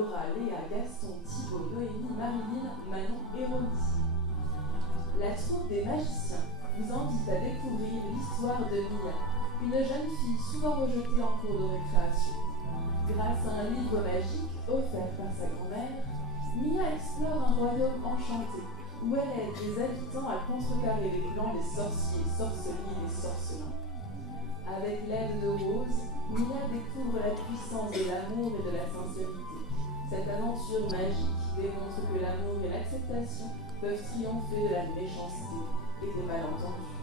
Laura, Léa, Gaston, Thibaut, Noémie, Marilyn, Manon et Ronnie. La troupe des magiciens vous invite à découvrir l'histoire de Mia, une jeune fille souvent rejetée en cours de récréation. Grâce à un livre magique offert par sa grand-mère, Mia explore un royaume enchanté où elle aide les habitants à contrecarrer les plans des sorciers, sorceliers et sorcelins. Avec l'aide de Rose, Mia découvre la puissance de l'amour et de la sincérité. Cette aventure magique démontre que l'amour et l'acceptation peuvent triompher de la méchanceté et des malentendus.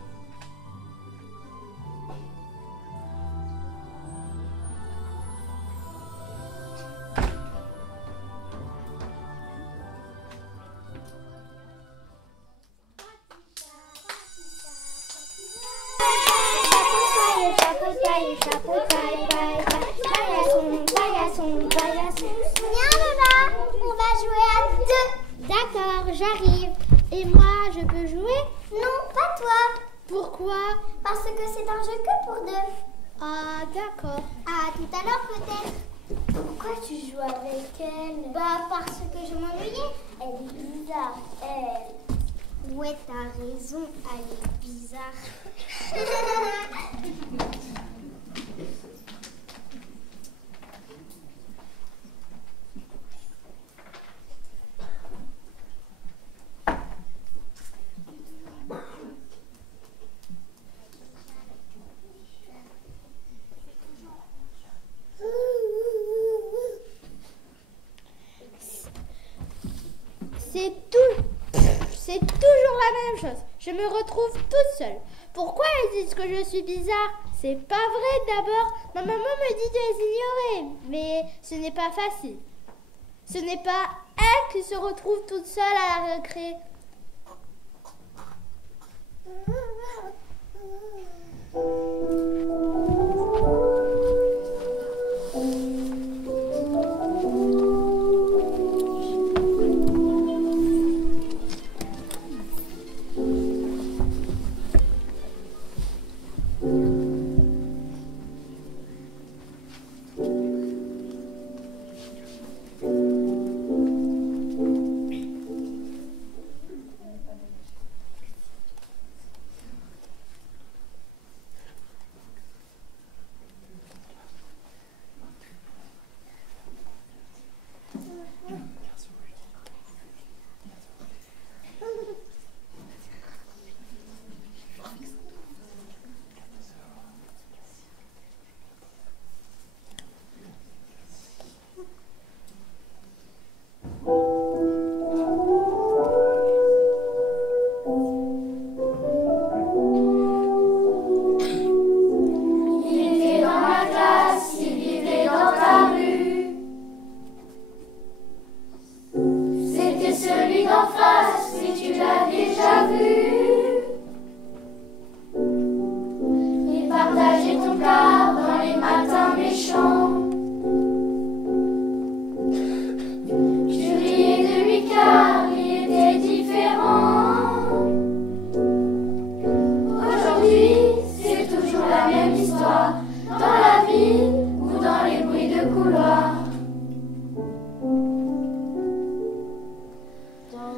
D'accord, j'arrive. Et moi, je peux jouer? Non, pas toi. Pourquoi? Parce que c'est un jeu que pour deux. Ah, d'accord. À tout à l'heure peut-être. Pourquoi tu joues avec elle? Bah parce que je m'ennuyais. Elle est bizarre, elle. Ouais, t'as raison, elle est bizarre. C'est toujours la même chose. Je me retrouve toute seule. Pourquoi elles disent que je suis bizarre? C'est pas vrai d'abord. Ma maman me dit de les ignorer. Mais ce n'est pas facile. Ce n'est pas elle qui se retrouve toute seule à la récré.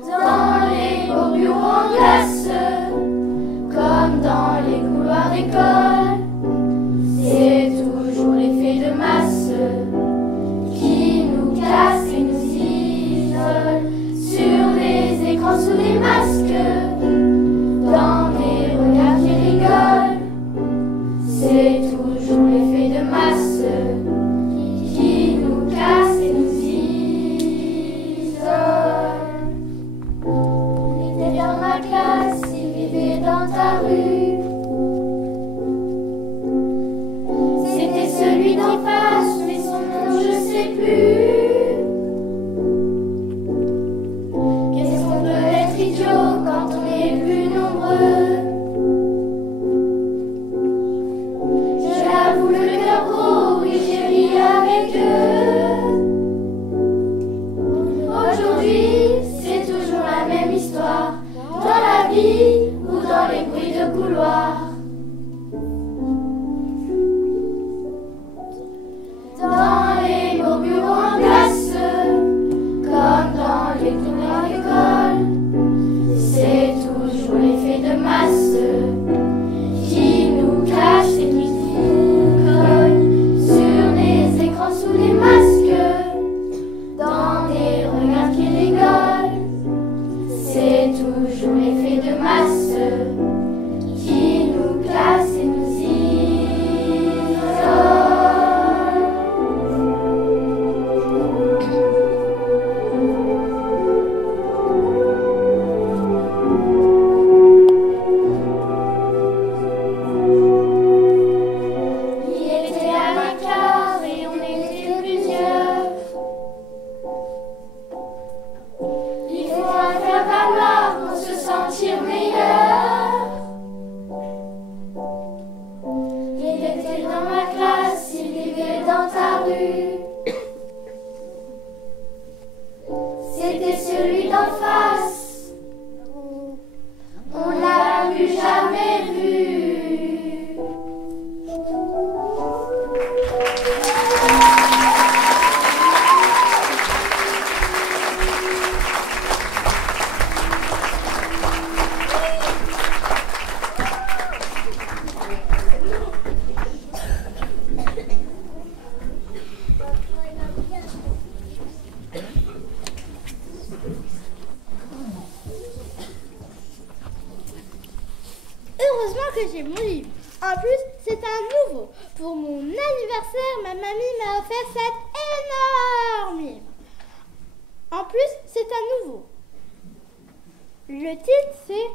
Dans les beaux bureaux glacés. que j'ai mon livre. En plus, c'est un nouveau. Pour mon anniversaire, ma mamie m'a offert cet énorme livre. En plus, c'est un nouveau. Le titre, c'est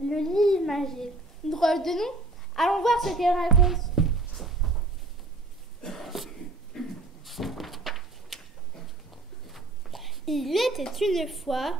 Le livre magique. Drôle de nom. Allons voir ce qu'elle raconte. Il était une fois...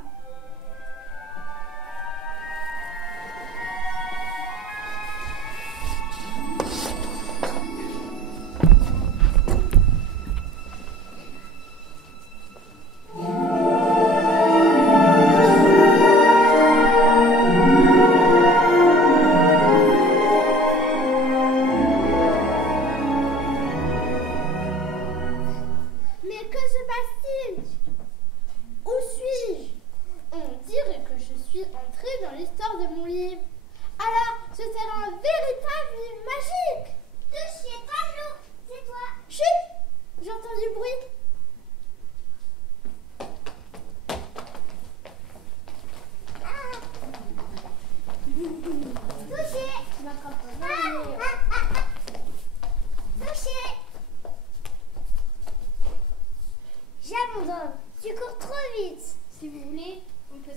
Tu cours trop vite. Si vous voulez, on peut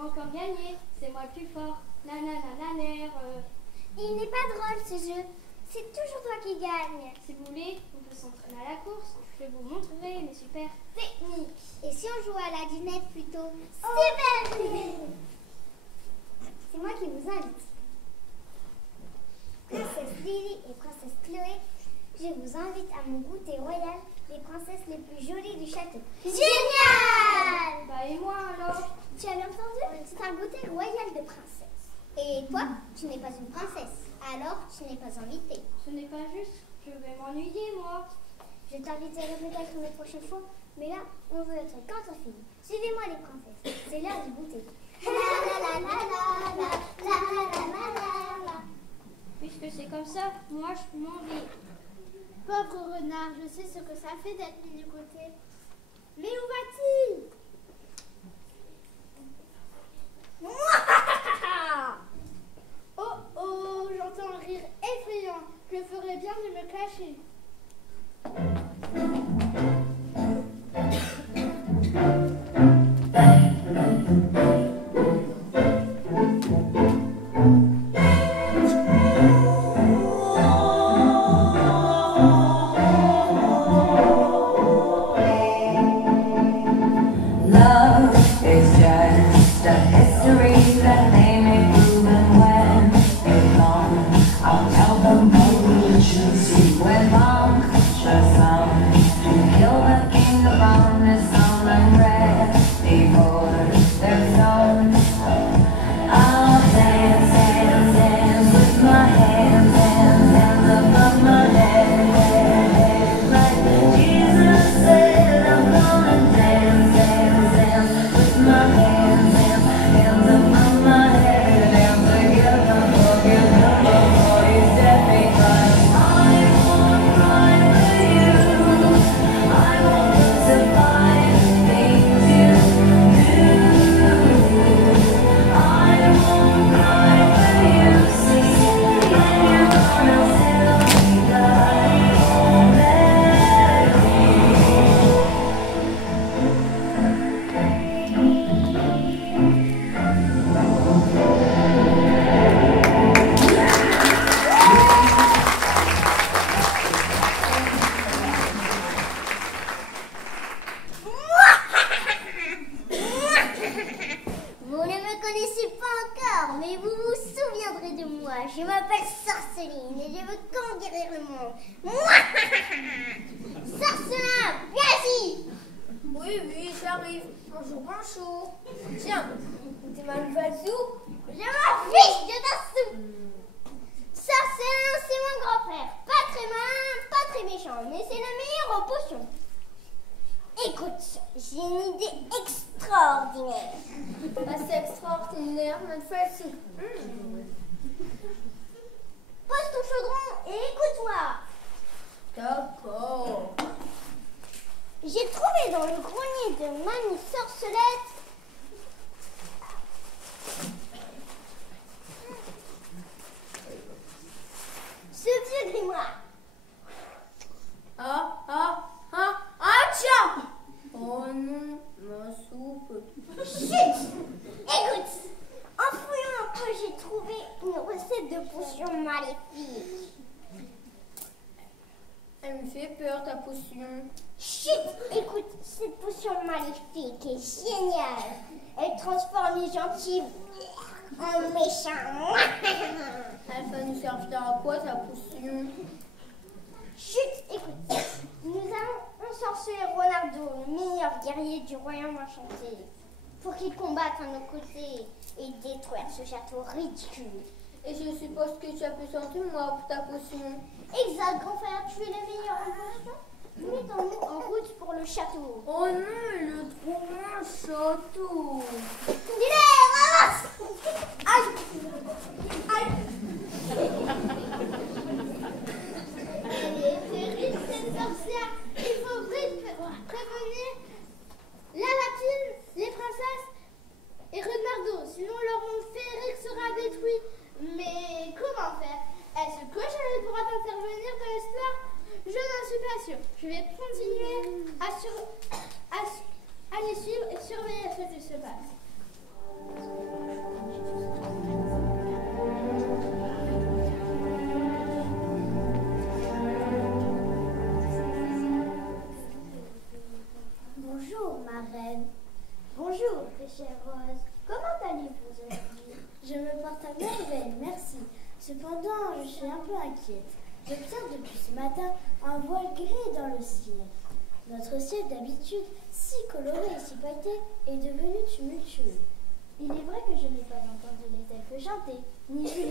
encore gagner. C'est moi le plus fort. Nananananer. Il n'est pas drôle ce jeu. C'est toujours toi qui gagne. Si vous voulez, on peut s'entraîner à la course. Je vais vous montrer mes super techniques. Et si on joue à la dinette plutôt? Super. C'est moi qui vous invite. Princesse Lily et Princesse Chloé, je vous invite à mon goûter royal, les princesses les plus jolies du château. Génial! Bah et moi alors? Tu as bien entendu? C'est un goûter royal de princesse. Et toi, tu n'es pas une princesse, alors tu n'es pas invitée. Ce n'est pas juste, je vais m'ennuyer moi. Je t'inviterai peut-être une prochaine fois, mais là, on veut être quant aux filles. Suivez-moi les princesses, c'est l'heure du goûter. Puisque c'est comme ça, moi je m'en vais. Pauvre renard, je sais ce que ça fait d'être mis de côté. Mais où va-t-il? Oh oh, j'entends un rire effrayant. Je ferais bien de me cacher. Je m'appelle Sorceline et je veux conquérir le monde. Sorcelin, viens ici. Oui, j'arrive. Bonjour, bonjour. Tiens, t'es ma nouvelle soupe? Je m'en fiche de ta soupe. Sorcelin, c'est mon grand-frère. Pas très malin, pas très méchant, mais c'est le meilleur en potions. Écoute, j'ai une idée extraordinaire. C'est extraordinaire, ma nouvelle soupe. Pose ton chaudron et écoute-moi. D'accord. J'ai trouvé dans le grenier de Mamie Sorcelette potion. Chut, écoute, cette potion maléfique est géniale. Elle transforme les gentils en méchants. Elle va nous servir à quoi sa potion? Chut, écoute. Nous allons ensorceler Ronaldo, le meilleur guerrier du royaume enchanté, pour qu'il combatte à nos côtés et détruire ce château ridicule. Et je suppose que tu as besoin de moi pour ta potion. Exact, grand frère, tu es le meilleur en potion. Mettons-nous en route pour le château. Oh non, le trop grand château. Dis-le, ramasse! Aïe! Aïe! Elle est terrible, cette sorcière. Il faut prévenir la lapine, les princesses et Renardo. Sinon, leur monde féerique sera détruit. Mais comment faire? Est-ce que je pourrai intervenir dans l'histoire? Je n'en suis pas sûre. Je vais continuer à les suivre et surveiller ce qui se passe. Bonjour, ma reine. Bonjour, très chère Rose. Comment allez-vous aujourd'hui? Je me porte à merveille, merci. Cependant, je suis un peu inquiète. J'observe depuis ce matin un voile gris dans le ciel. Notre ciel, d'habitude si coloré et si pailleté, est devenu tumultueux. Il est vrai que je n'ai pas entendu les elfes chanter, ni vu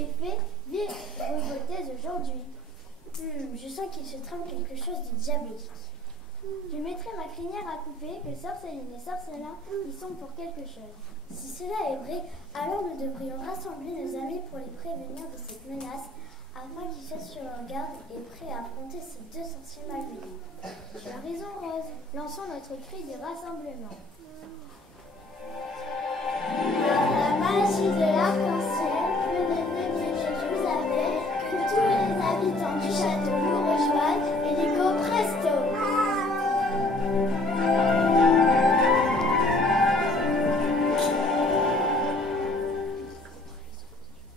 les fées révoltées aujourd'hui. Je sens qu'il se trame quelque chose de diabolique. Je mettrai ma crinière à couper que Sorceline et Sorcelin y sont pour quelque chose. Si cela est vrai, alors nous devrions rassembler nos amis pour les prévenir de cette menace, afin qu'ils soient sur leur garde et prêts à affronter ces deux sorciers malveillants. Tu as raison, Rose. Lançons notre cri de rassemblement. Par la magie de l'arc-en-ciel, venez, je vous appelle, que tous les habitants du château nous rejoignent et l'écho presto.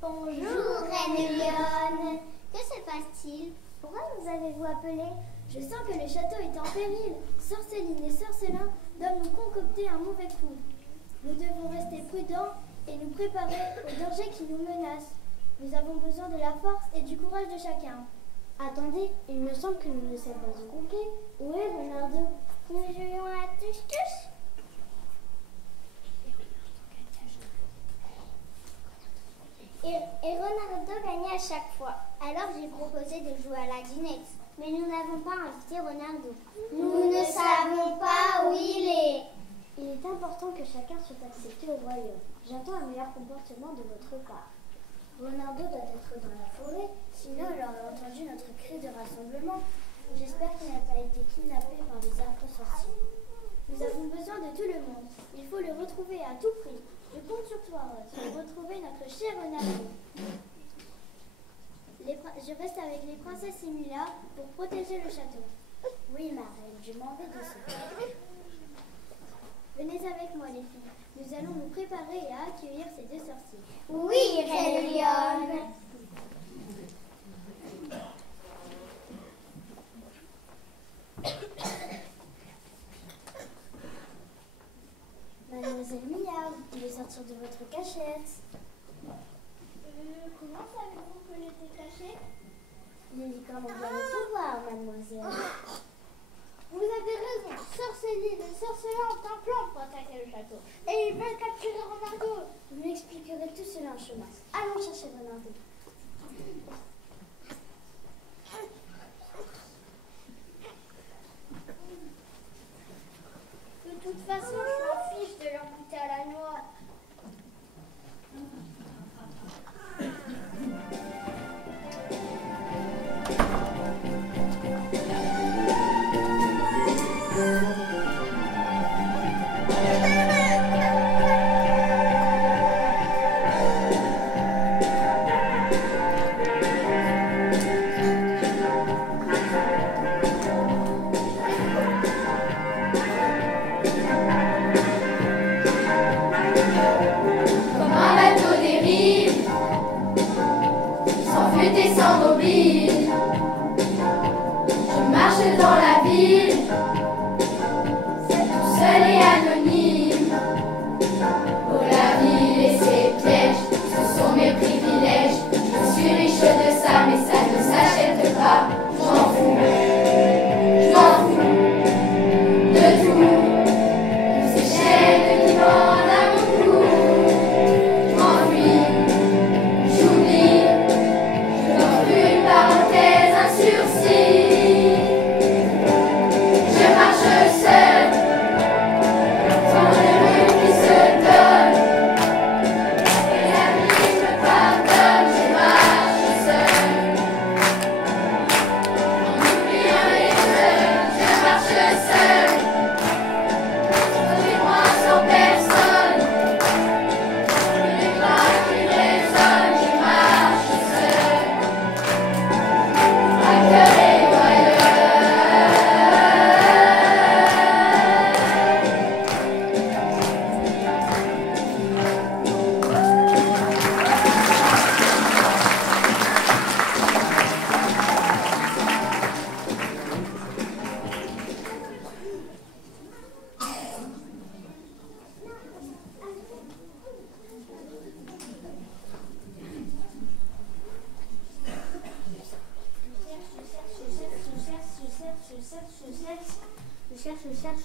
Bonjour, Reine Lionne. Que se passe-t-il? Pourquoi nous avez-vous appelé? Je sens que le château est en péril. Sorceline et Sorcelin doivent nous concocter un mauvais coup. Nous devons rester prudents et nous préparer aux dangers qui nous menacent. Nous avons besoin de la force et du courage de chacun. Attendez, il me semble que nous ne sommes pas au complet. Où est Renardo? Nous jouons à touche-touche. Et Renardo gagnait à chaque fois. Alors j'ai proposé de jouer à la dinette. Mais nous n'avons pas invité Renardo. Nous ne savons pas où il est. Il est important que chacun soit accepté au royaume. J'attends un meilleur comportement de votre part. Renardo doit être dans la forêt, sinon il aurait entendu notre cri de rassemblement. J'espère qu'il n'a pas été kidnappé par les affreux sorciers. Nous avons besoin de tout le monde. Il faut le retrouver à tout prix. Je compte sur toi, Rose, pour retrouver notre cher Renardo. Je reste avec les princesses Simila pour protéger le château. Oui, ma reine, je m'en vais de ce. Venez avec moi, les filles. Nous allons nous préparer à accueillir ces deux sorciers. Oui, Reine Lionne. Mademoiselle Mia, vous pouvez sortir de votre cachette. Comment savez-vous que j'étais cachée? Les licornes ont bien le pouvoir, mademoiselle. Vous avez raison. Sorceline et Sorcelin ont un plan pour attaquer le château. Et ils veulent capturer Renardo. Vous m'expliquerez tout cela en chemin. Allons chercher Renardo. De toute façon, je m'en fiche de leur goûter à la noix.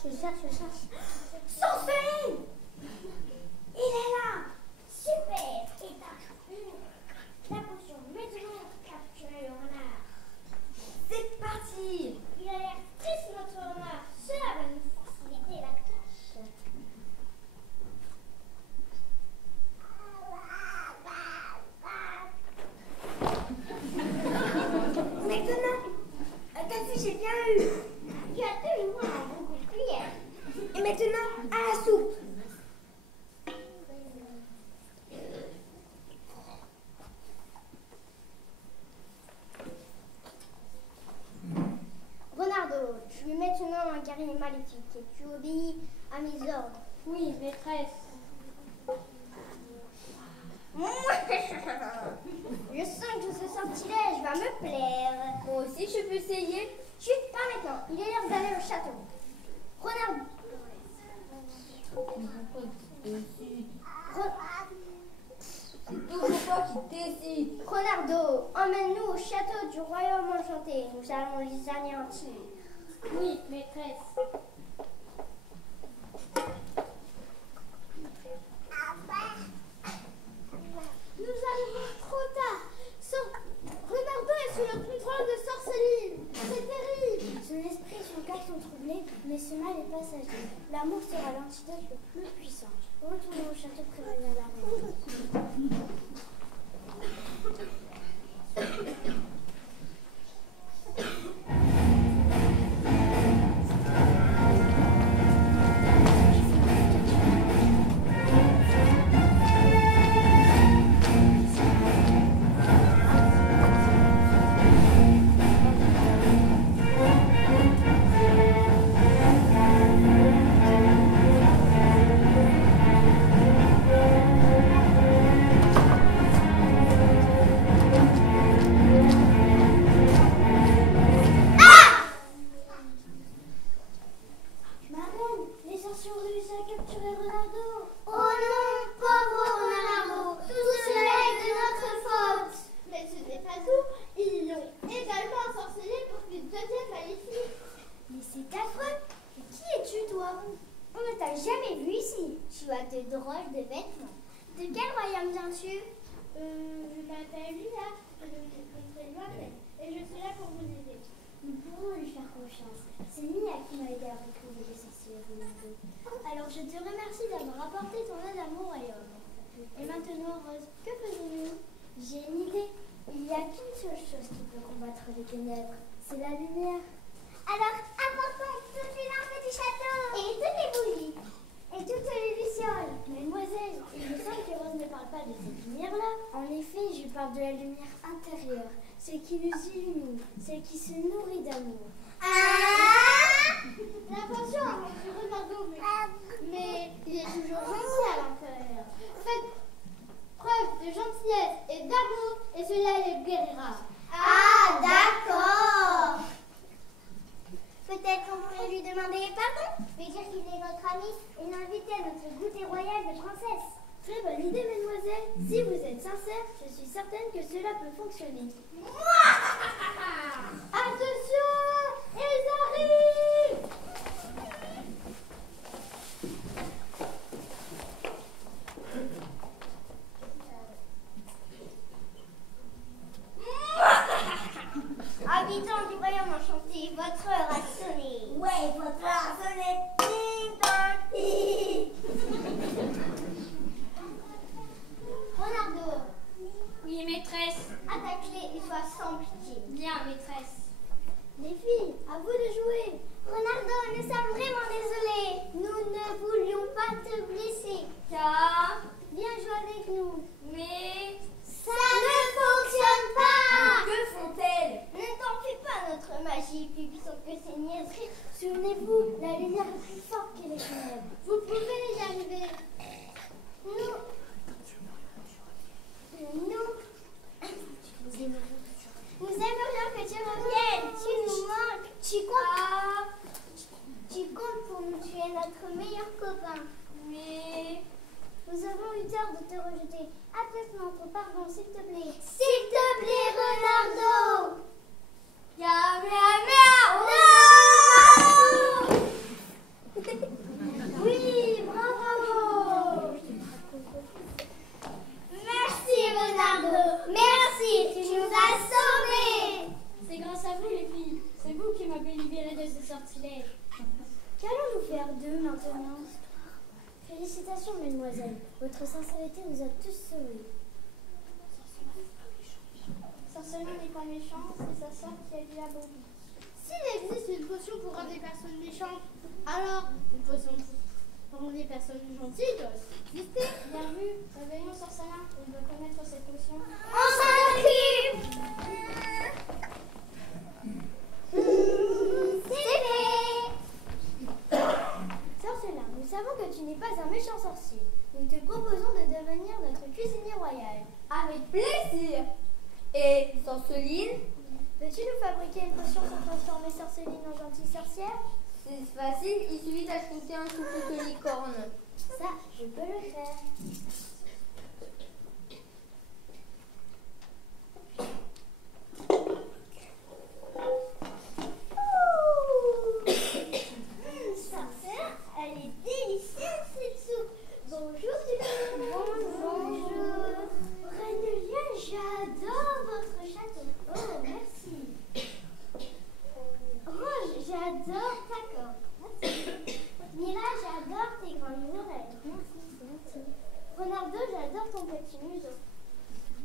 Je cherche. Sorceline! Il est là! Super! Et la potion. Maintenant, capturer le renard. C'est parti! Il a l'air triste, notre renard. Cela va nous faciliter la tâche. Maintenant, t'as vu, j'ai bien eu. Tu as tenu moi un bon coup de cuillère. Et maintenant, à la soupe. Renardo, tu es maintenant un guerrier maléfique et tu obéis à mes ordres. Oui, maîtresse. Je sens que ce sortilège va me plaire. Moi aussi, je peux essayer. Chut, pas maintenant. Il est l'heure d'aller au château. Renardo. Toujours toi qui décide. Renardo, emmène-nous au château du royaume enchanté. Nous allons les anéantir. Oui, maîtresse. Nous arrivons trop tard. Renardo est sous le contrôle de Sorceline. C'est terrible. Son esprit et son cœur sont troublés, mais ce mal est passager. L'amour sera l'antidote le plus puissant. Retournons au château prévenir la reine. Alors je te remercie d'avoir apporté ton aide à mon royaume. Et maintenant, Rose, que faisons-nous? J'ai une idée. Il n'y a qu'une seule chose qui peut combattre les ténèbres, c'est la lumière. Alors apportons toutes les lampes du château et toutes les bougies et toutes les lucioles. Mademoiselle, il me semble que Rose ne parle pas de cette lumière-là. En effet, je parle de la lumière intérieure, celle qui nous illumine, celle qui se nourrit d'amour. L'attention à mon Renardo, mais il est toujours gentil à l'intérieur. Faites preuve de gentillesse et d'amour et cela les guérira. Ah, d'accord. Peut-être qu'on pourrait lui demander pardon, lui dire qu'il est notre ami et l'inviter à notre goûter royal de princesse. Très bonne idée, mademoiselle. Si vous êtes sincère, je suis certaine que cela peut fonctionner. Attention, ils arrivent! Habitants du royaume enchanté, votre heure a sonné. Ouais, votre heure a sonné. Ding dong. Renardo, Oui, maîtresse. attaque-les et sois sans pitié. Bien, maîtresse. Les filles, à vous de jouer. Renardo, nous sommes vraiment désolés. Nous ne voulions pas te blesser. Car, Viens jouer avec nous. mais... Ça ne fonctionne pas. Que font-elles? Ne t'en fais pas, notre magie est plus puissante que ces niaiseries. Souvenez-vous, la lumière est plus forte que les ténèbres. Vous pouvez y arriver. Nous aimerions que tu reviennes. Tu nous manques. Tu comptes pour nous. Tu es notre meilleur copain. Mais... Nous avons eu tort de te rejeter. Accepte notre pardon, s'il te plaît. S'il te plaît, Renardo. Miaou, miaou, miaou. Non. maintenant. Félicitations, mesdemoiselles. Votre sincérité nous a tous sauvés. Sorcelin n'est pas méchant, c'est sa sœur qui a dit la bombe. S'il existe une potion pour rendre les personnes méchantes, alors une potion pour rendre les personnes gentilles doit aussi exister. Bien vu, réveillons Sorcelin, il doit connaître cette potion. On s'en occupe. C'est fait. Sorcelin, nous savons que tu n'es pas un méchant sorcier. Nous te proposons de devenir notre cuisinier royal. Avec plaisir. Et Sorceline, Veux-tu nous fabriquer une potion pour transformer Sorceline en gentille sorcière? c'est facile, il suffit d'ajouter un souffle de licorne. Ça, je peux le faire. Sorcière, elle est délicieuse cette soupe. Bonjour tout le monde. Bonjour. Reine Lia, j'adore votre château. Oh, merci. Roche, j'adore ta corde. Merci. Mila, j'adore tes grandes oreilles. Merci, merci. Renardo, j'adore ton petit museau.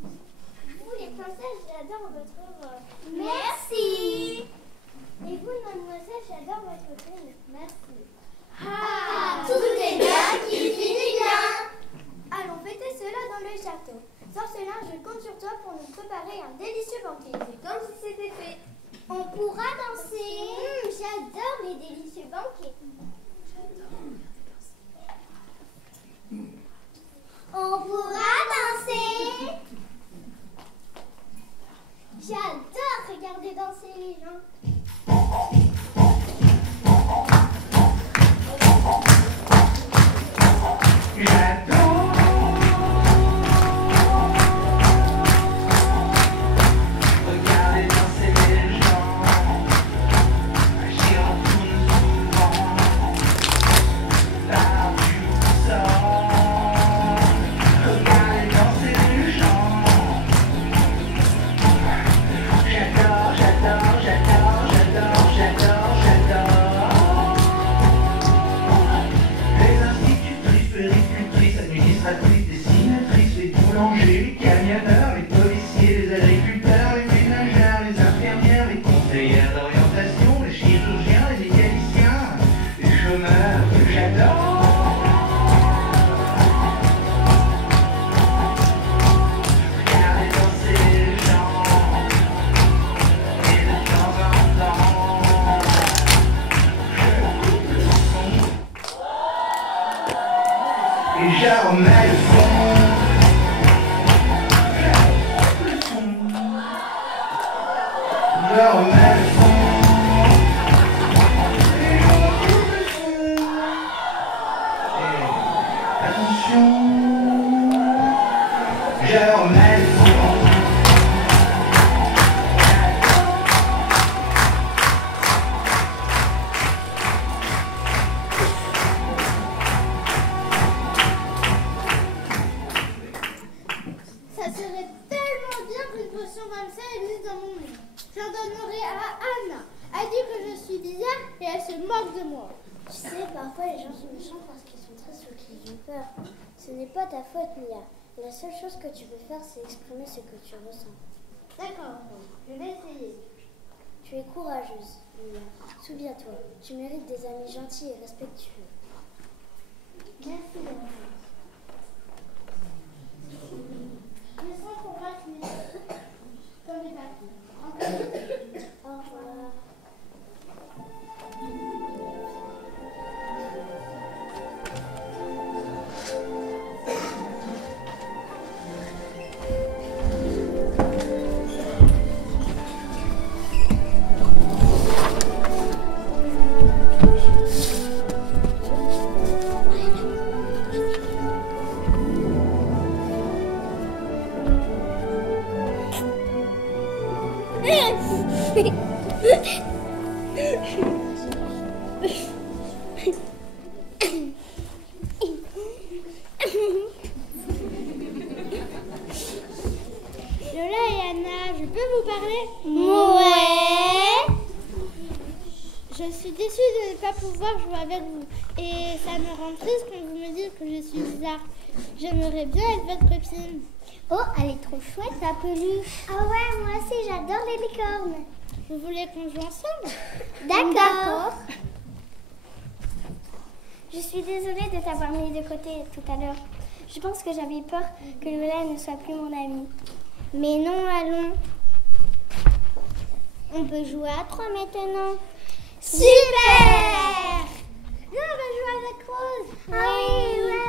Vous, les princesses, j'adore votre robe. Merci. Et vous, mademoiselle, j'adore votre tenue. Merci. Ah, tout est bien qui finit bien. Allons fêter cela dans le château. Sorcelin, je compte sur toi pour nous préparer un délicieux banquet. C'est comme si c'était fait. On pourra danser. J'adore les délicieux banquets. On pourra danser. J'adore regarder danser les gens. Regardez danser les gens, j'y retourne souvent, là du sort. Regardez danser les gens, j'adore, j'adore, j'adore, j'adore, j'adore, j'adore. Les institutrices, puéricultrices, administratrices, dessinatrices, les boulangers, les camionneurs, les policiers, les agriculteurs, les ménagères, les infirmières, les conseillères d'orientation, les chirurgiens, les mécaniciens, les chômeurs, j'adore. Regardez danser les gens, et de temps en temps, je coupe le son, et je remets le son. Je remets le son. Et je recoupe le son. Et attention, je remets le son. Ça serait tellement bien qu'une potion comme ça existe dans mon monde. J'en donnerai à Anna. Elle dit que je suis bizarre et elle se moque de moi. Tu sais, parfois les gens sont méchants parce qu'ils sont tristes ou qu'ils ont peur. Ce n'est pas ta faute, Mia. La seule chose que tu peux faire, c'est exprimer ce que tu ressens. D'accord, je vais essayer. Tu es courageuse, Mia. Souviens-toi, tu mérites des amis gentils et respectueux. Merci, Anna. Je sens qu'on va se mettre comme des papiers. Encore. Au revoir. Lola et Anna, je peux vous parler? Ouais. Je suis déçue de ne pas pouvoir jouer avec vous. Et ça Ça me rend triste quand vous me dites que je suis bizarre. J'aimerais bien être votre copine. Oh, elle est trop chouette ta peluche. Ah ouais, moi aussi j'adore les licornes. Vous voulez qu'on joue ensemble? D'accord. Je suis désolée de t'avoir mis de côté tout à l'heure. Je pense que j'avais peur que Lola ne soit plus mon amie. Mais non, allons. On peut jouer à 3 maintenant. Super! Non, on va jouer avec Rose. Ah oui, ouais.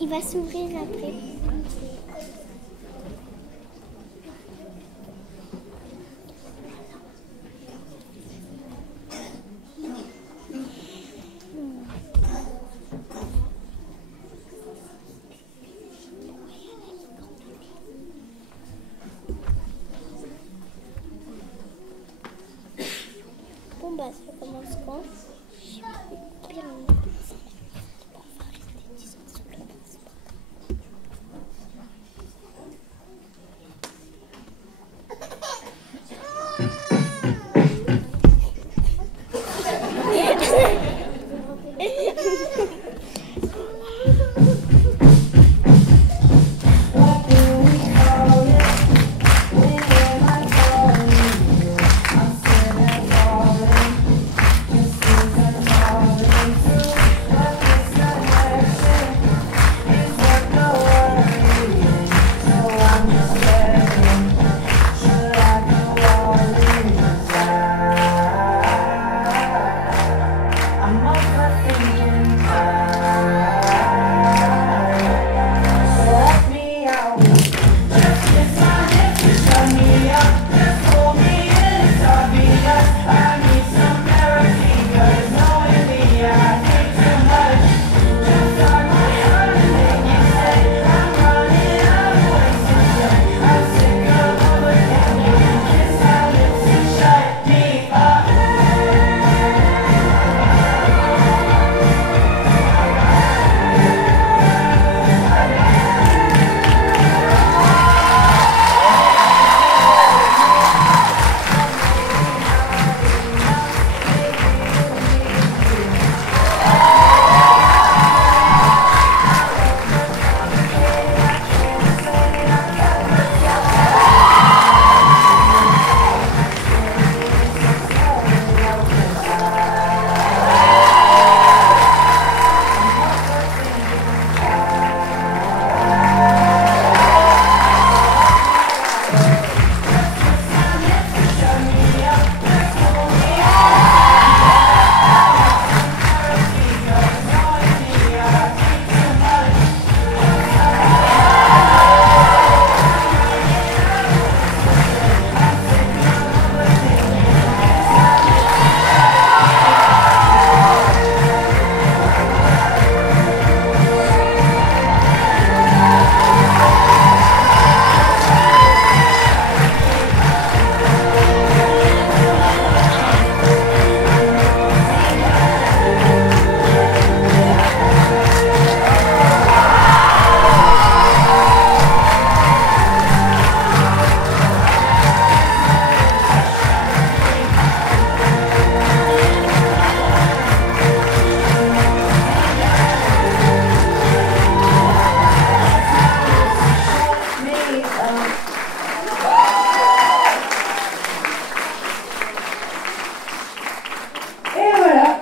Il va s'ouvrir après. Bon bah ça commence quand?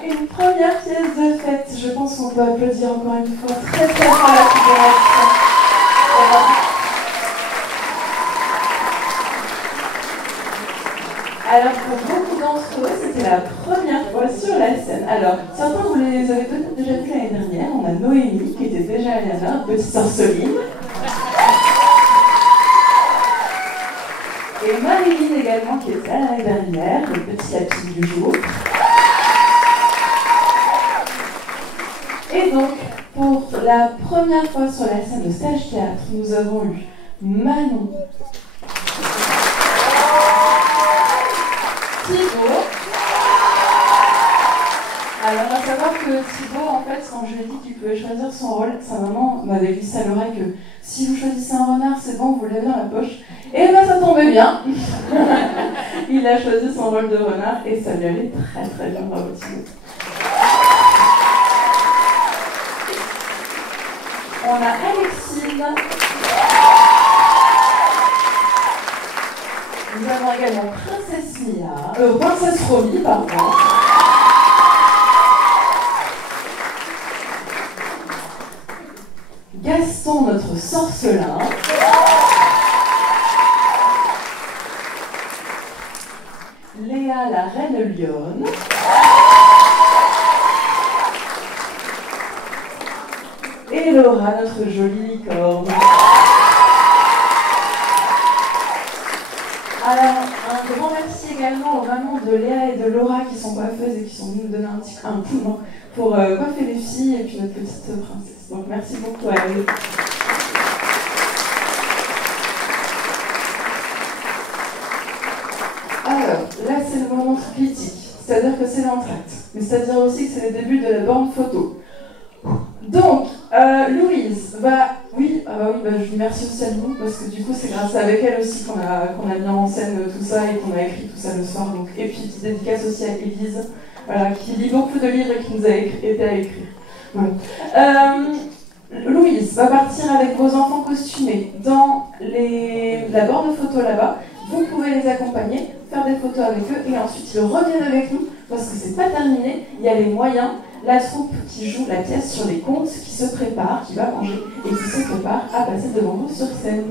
une première pièce de fête. Je pense qu'on peut applaudir encore une fois très très fort la fédération. Alors pour beaucoup d'entre eux, c'était la première fois sur la scène. Alors, certains vous les avez peut-être déjà vus l'année dernière. On a Noémie qui était déjà à la petite orpheline. Et Marilyn également qui était là l'année dernière, le petit lapin du jour. Et donc, pour la première fois sur la scène de Stage Théâtre, nous avons eu Manon, Thibaut. Alors, à savoir que Thibaut, en fait, quand je lui ai dit qu'il pouvait choisir son rôle, sa maman m'avait glissé à l'oreille que si vous choisissez un renard, c'est bon, vous l'avez dans la poche. Et bien, ça tombait bien. Il a choisi son rôle de renard et ça lui allait très très bien, bravo Thibaut. On a Alexine. Nous avons également Princesse Romy, pardon. Gaston, notre sorcelin. Léa, la reine lionne. Et Laura, notre jolie licorne. Alors, un grand merci également aux mamans de Léa et de Laura qui sont coiffeuses et qui sont venues nous donner un coup de main pour coiffer les filles et puis notre petite princesse. Donc merci beaucoup à elles. Alors, là c'est le moment critique, c'est-à-dire que c'est l'entracte, mais c'est-à-dire aussi que c'est le début de la borne photo. Donc, Louise va... Oui, je lui remercie aussi à nous, parce que du coup, c'est grâce avec elle aussi qu'on a mis en scène tout ça et qu'on a écrit tout ça le soir. Donc, et puis, petite dédicace aussi à Élise, voilà, qui lit beaucoup de livres et qui nous a aidé à écrire. Voilà. Louise va partir avec vos enfants costumés dans la borne photo là-bas. Vous pouvez les accompagner, faire des photos avec eux, et ensuite, ils reviennent avec nous, parce que c'est pas terminé, il y a les moyens. La troupe qui joue la pièce sur les contes, qui se prépare, qui va manger et qui se prépare à passer devant nous sur scène.